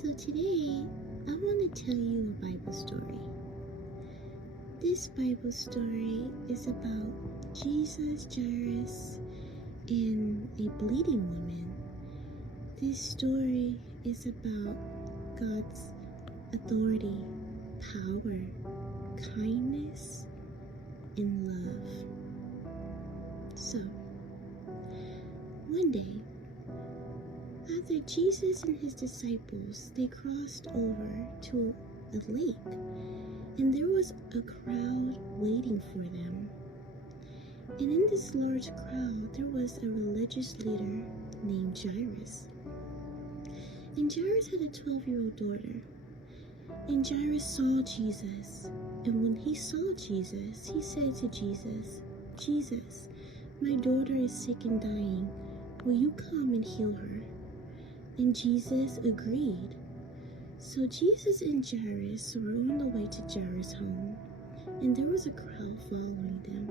So today, I want to tell you a Bible story. This Bible story is about Jesus, Jairus, and a bleeding woman. This story is about God's authority, power, kindness, and love. So, one day, after Jesus and his disciples, they crossed over to a lake, and there was a crowd waiting for them. And in this large crowd, there was a religious leader named Jairus. And Jairus had a 12-year-old daughter. And Jairus saw Jesus. And when he saw Jesus, he said to Jesus, "Jesus, my daughter is sick and dying. Will you come and heal her?" And Jesus agreed. So Jesus and Jairus were on the way to Jairus' home, and there was a crowd following them.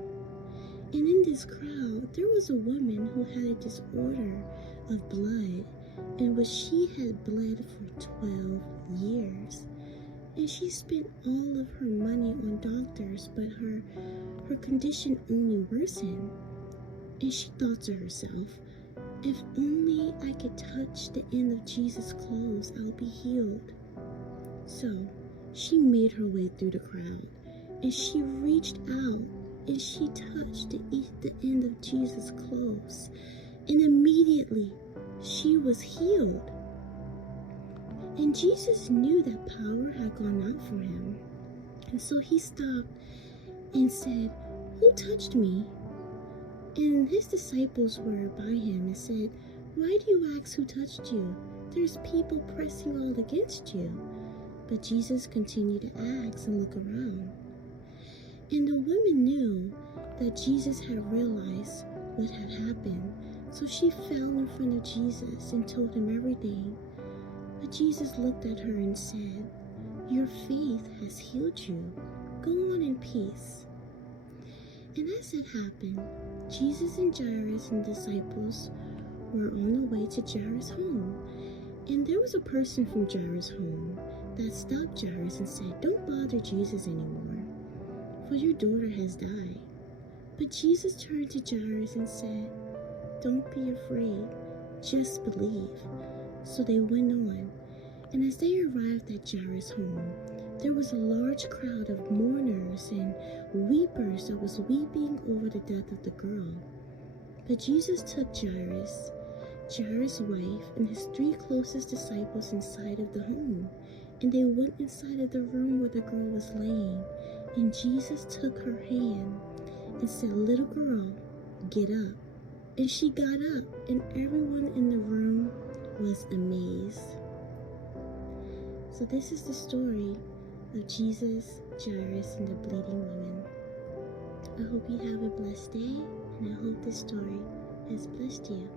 And in this crowd, there was a woman who had a disorder of blood, and she had bled for 12 years. And she spent all of her money on doctors, but her condition only worsened. And she thought to herself, "If only I could touch the end of Jesus' clothes, I'll be healed." So she made her way through the crowd, and she reached out and she touched the end of Jesus' clothes, and immediately she was healed. And Jesus knew that power had gone out from him, and so he stopped and said, "Who touched me?" And his disciples were by him and said, "Why do you ask who touched you? There's people pressing all against you." But Jesus continued to ask and look around. And the woman knew that Jesus had realized what had happened. So she fell in front of Jesus and told him everything. But Jesus looked at her and said, "Your faith has healed you. Go on in peace." And as it happened, Jesus and Jairus and disciples were on the way to Jairus' home. And there was a person from Jairus' home that stopped Jairus and said, "Don't bother Jesus anymore, for your daughter has died." But Jesus turned to Jairus and said, "Don't be afraid, just believe." So they went on. And as they arrived at Jairus' home, there was a large crowd of mourners and weepers that was weeping over the death of the girl. But Jesus took Jairus' wife, and his 3 closest disciples inside of the home. And they went inside of the room where the girl was laying. And Jesus took her hand and said, "Little girl, get up." And she got up, and everyone in the room was amazed. So this is the story of Jesus, Jairus, and the bleeding woman. I hope you have a blessed day, and I hope this story has blessed you.